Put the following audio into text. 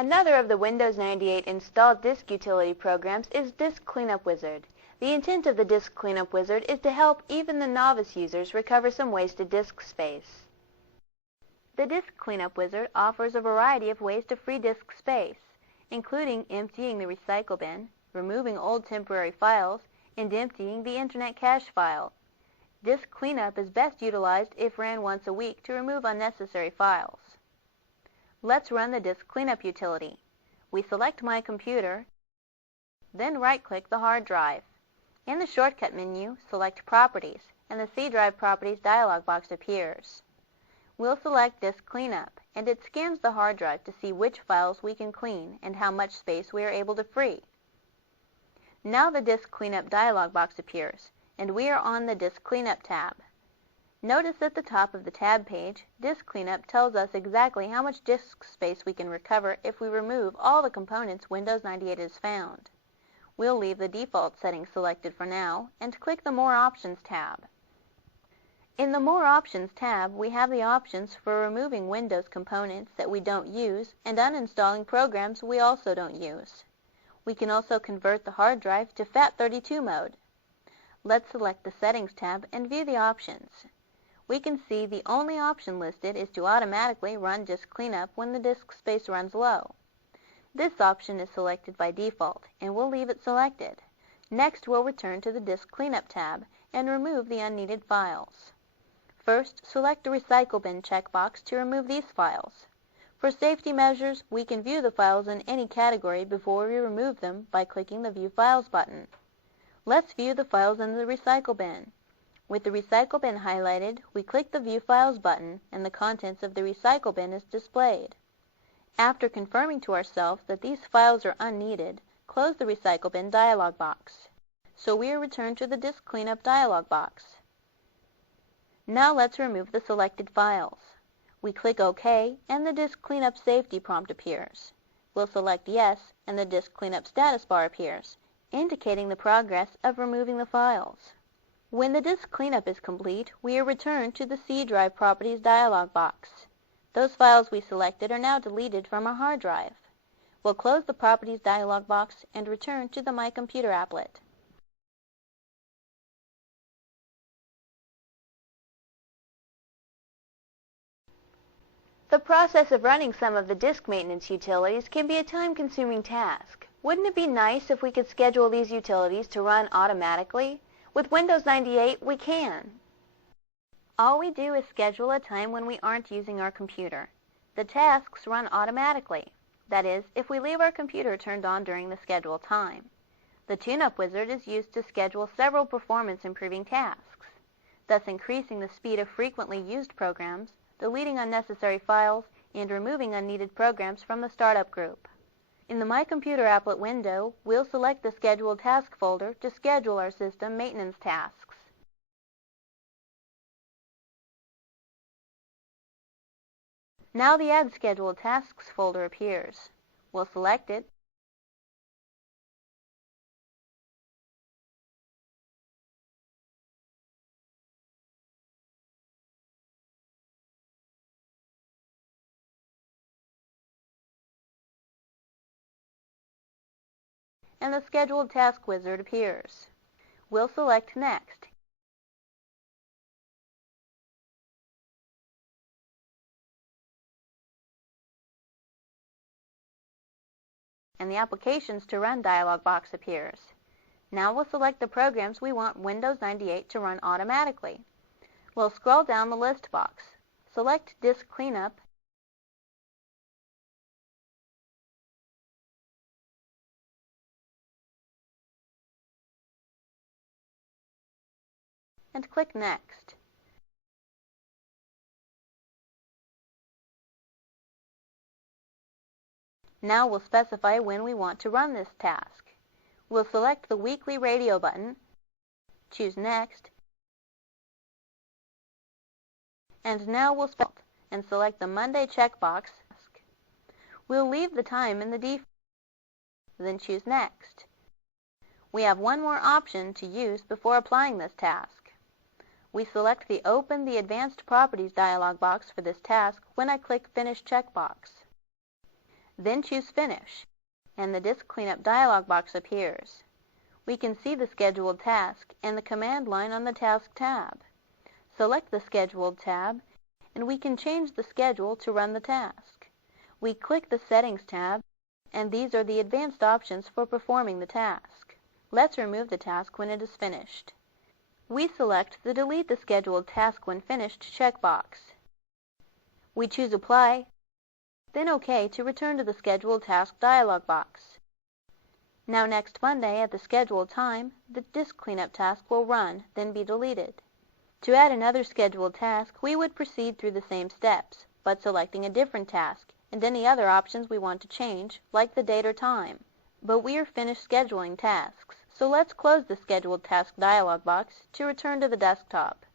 Another of the Windows 98 installed disk utility programs is Disk Cleanup Wizard. The intent of the Disk Cleanup Wizard is to help even the novice users recover some wasted disk space. The Disk Cleanup Wizard offers a variety of ways to free disk space, including emptying the recycle bin, removing old temporary files, and emptying the Internet cache file. Disk cleanup is best utilized if ran once a week to remove unnecessary files. Let's run the Disk Cleanup utility. We select My Computer, then right-click the hard drive. In the shortcut menu, select Properties, and the C Drive Properties dialog box appears. We'll select Disk Cleanup, and it scans the hard drive to see which files we can clean and how much space we are able to free. Now the Disk Cleanup dialog box appears, and we are on the Disk Cleanup tab. Notice at the top of the tab page, Disk Cleanup tells us exactly how much disk space we can recover if we remove all the components Windows 98 has found. We'll leave the default settings selected for now and click the More Options tab. In the More Options tab, we have the options for removing Windows components that we don't use and uninstalling programs we also don't use. We can also convert the hard drive to FAT32 mode. Let's select the Settings tab and view the options. We can see the only option listed is to automatically run Disk Cleanup when the disk space runs low. This option is selected by default, and we'll leave it selected. Next, we'll return to the Disk Cleanup tab and remove the unneeded files. First, select the Recycle Bin checkbox to remove these files. For safety measures, we can view the files in any category before we remove them by clicking the View Files button. Let's view the files in the Recycle Bin. With the Recycle Bin highlighted, we click the View Files button and the contents of the Recycle Bin is displayed. After confirming to ourselves that these files are unneeded, close the Recycle Bin dialog box. So we are returned to the Disk Cleanup dialog box. Now let's remove the selected files. We click OK and the Disk Cleanup Safety prompt appears. We'll select Yes and the Disk Cleanup status bar appears, indicating the progress of removing the files. When the disk cleanup is complete, we are returned to the C Drive Properties dialog box. Those files we selected are now deleted from our hard drive. We'll close the Properties dialog box and return to the My Computer applet. The process of running some of the disk maintenance utilities can be a time-consuming task. Wouldn't it be nice if we could schedule these utilities to run automatically? With Windows 98, we can. All we do is schedule a time when we aren't using our computer. The tasks run automatically. That is, if we leave our computer turned on during the scheduled time. The Tune-Up Wizard is used to schedule several performance-improving tasks, thus increasing the speed of frequently used programs, deleting unnecessary files, and removing unneeded programs from the startup group. In the My Computer applet window, we'll select the Scheduled Task folder to schedule our system maintenance tasks. Now the Add Scheduled Tasks folder appears. We'll select it, and the Scheduled Task Wizard appears. We'll select Next. And the Applications to Run dialog box appears. Now we'll select the programs we want Windows 98 to run automatically. We'll scroll down the list box, select Disk Cleanup, and click Next. Now we'll specify when we want to run this task. We'll select the Weekly Radio button, choose Next, and now we'll and select the Monday checkbox. We'll leave the time in the default, then choose Next. We have one more option to use before applying this task. We select the Open the Advanced Properties dialog box for this task when I click Finish checkbox. Then choose Finish, and the Disk Cleanup dialog box appears. We can see the scheduled task and the command line on the Task tab. Select the Scheduled tab, and we can change the schedule to run the task. We click the Settings tab, and these are the advanced options for performing the task. Let's remove the task when it is finished. We select the Delete the Scheduled Task When Finished checkbox. We choose Apply, then OK to return to the Scheduled Task dialog box. Now next Monday at the scheduled time, the disk cleanup task will run, then be deleted. To add another scheduled task, we would proceed through the same steps, but selecting a different task and any other options we want to change, like the date or time. But we are finished scheduling tasks, so let's close the Scheduled Task dialog box to return to the desktop.